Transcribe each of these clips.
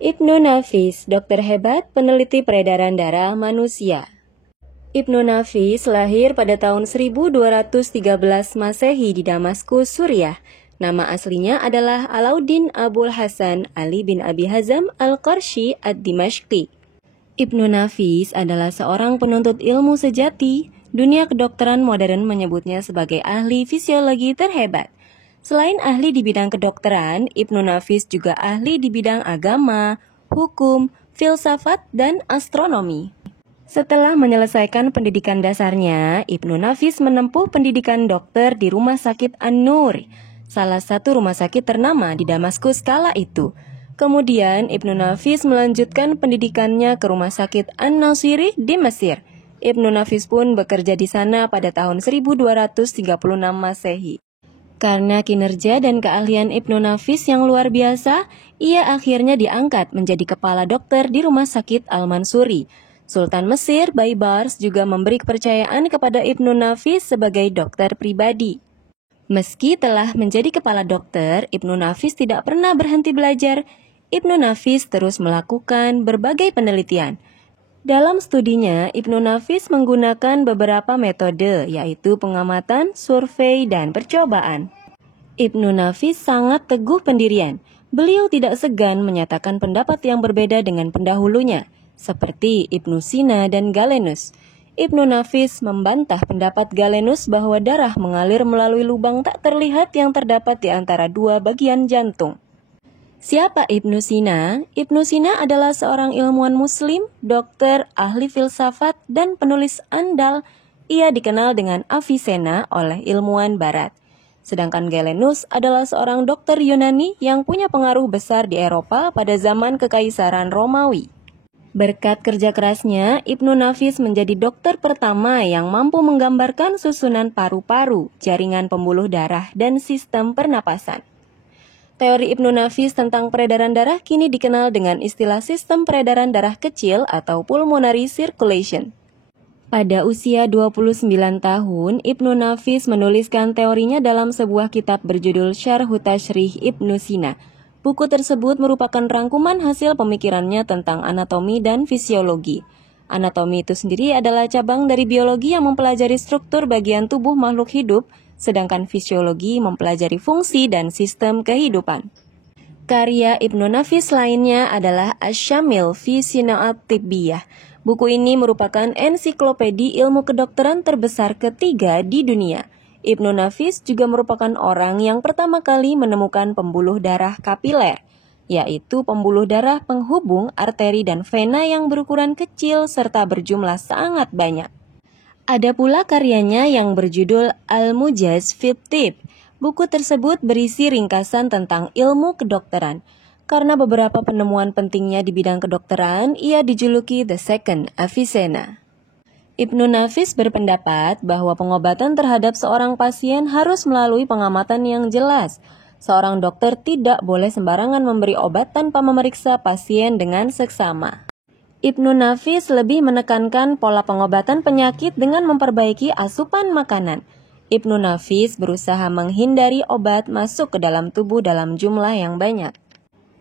Ibnu Nafis, dokter hebat, peneliti peredaran darah manusia. Ibnu Nafis lahir pada tahun 1213 Masehi di Damaskus, Suriah. Nama aslinya adalah Alauddin Abul Hasan Ali bin Abi Hazam Al-Qarshi Ad-Dimashqi. Ibnu Nafis adalah seorang penuntut ilmu sejati. Dunia kedokteran modern menyebutnya sebagai ahli fisiologi terhebat. Selain ahli di bidang kedokteran, Ibnu Nafis juga ahli di bidang agama, hukum, filsafat, dan astronomi. Setelah menyelesaikan pendidikan dasarnya, Ibnu Nafis menempuh pendidikan dokter di Rumah Sakit An-Nur, salah satu rumah sakit ternama di Damaskus kala itu. Kemudian Ibnu Nafis melanjutkan pendidikannya ke Rumah Sakit An-Nasiri di Mesir. Ibnu Nafis pun bekerja di sana pada tahun 1236 Masehi. Karena kinerja dan keahlian Ibnu Nafis yang luar biasa, ia akhirnya diangkat menjadi kepala dokter di Rumah Sakit Al-Mansuri. Sultan Mesir Baybars juga memberi kepercayaan kepada Ibnu Nafis sebagai dokter pribadi. Meski telah menjadi kepala dokter, Ibnu Nafis tidak pernah berhenti belajar. Ibnu Nafis terus melakukan berbagai penelitian. Dalam studinya, Ibnu Nafis menggunakan beberapa metode, yaitu pengamatan, survei, dan percobaan. Ibnu Nafis sangat teguh pendirian. Beliau tidak segan menyatakan pendapat yang berbeda dengan pendahulunya, seperti Ibnu Sina dan Galenus. Ibnu Nafis membantah pendapat Galenus bahwa darah mengalir melalui lubang tak terlihat yang terdapat di antara dua bagian jantung. Siapa Ibnu Sina? Ibnu Sina adalah seorang ilmuwan muslim, dokter, ahli filsafat, dan penulis andal. Ia dikenal dengan Avicenna oleh ilmuwan barat. Sedangkan Galenus adalah seorang dokter Yunani yang punya pengaruh besar di Eropa pada zaman Kekaisaran Romawi. Berkat kerja kerasnya, Ibnu Nafis menjadi dokter pertama yang mampu menggambarkan susunan paru-paru, jaringan pembuluh darah, dan sistem pernapasan. Teori Ibnu Nafis tentang peredaran darah kini dikenal dengan istilah sistem peredaran darah kecil atau pulmonary circulation. Pada usia 29 tahun, Ibnu Nafis menuliskan teorinya dalam sebuah kitab berjudul Syarhu Tashrih Ibnu Sina. Buku tersebut merupakan rangkuman hasil pemikirannya tentang anatomi dan fisiologi. Anatomi itu sendiri adalah cabang dari biologi yang mempelajari struktur bagian tubuh makhluk hidup, sedangkan fisiologi mempelajari fungsi dan sistem kehidupan. Karya Ibnu Nafis lainnya adalah Asy-Syamil fi Sina'at Tibbiyah. Buku ini merupakan ensiklopedi ilmu kedokteran terbesar ketiga di dunia. Ibnu Nafis juga merupakan orang yang pertama kali menemukan pembuluh darah kapiler, yaitu pembuluh darah penghubung arteri dan vena yang berukuran kecil serta berjumlah sangat banyak. Ada pula karyanya yang berjudul Al-Mujaz fit Tibb. Buku tersebut berisi ringkasan tentang ilmu kedokteran. Karena beberapa penemuan pentingnya di bidang kedokteran, ia dijuluki The Second Avicenna. Ibnu Nafis berpendapat bahwa pengobatan terhadap seorang pasien harus melalui pengamatan yang jelas. Seorang dokter tidak boleh sembarangan memberi obat tanpa memeriksa pasien dengan seksama. Ibnu Nafis lebih menekankan pola pengobatan penyakit dengan memperbaiki asupan makanan. Ibnu Nafis berusaha menghindari obat masuk ke dalam tubuh dalam jumlah yang banyak.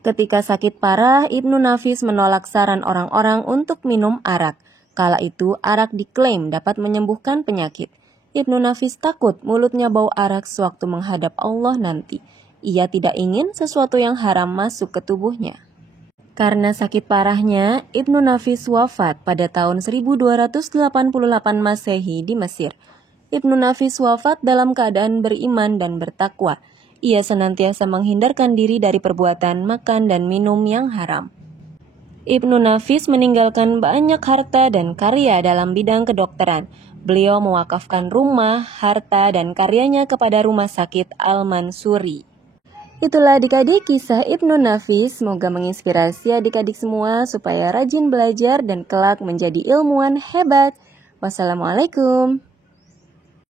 Ketika sakit parah, Ibnu Nafis menolak saran orang-orang untuk minum arak. Kala itu, arak diklaim dapat menyembuhkan penyakit. Ibnu Nafis takut mulutnya bau arak sewaktu menghadap Allah nanti. Ia tidak ingin sesuatu yang haram masuk ke tubuhnya. Karena sakit parahnya, Ibnu Nafis wafat pada tahun 1288 Masehi di Mesir. Ibnu Nafis wafat dalam keadaan beriman dan bertakwa. Ia senantiasa menghindarkan diri dari perbuatan makan dan minum yang haram. Ibnu Nafis meninggalkan banyak harta dan karya dalam bidang kedokteran. Beliau mewakafkan rumah, harta, dan karyanya kepada Rumah Sakit Al-Mansuri. Itulah adik-adik kisah Ibnu Nafis, semoga menginspirasi adik-adik semua supaya rajin belajar dan kelak menjadi ilmuwan hebat. Wassalamualaikum.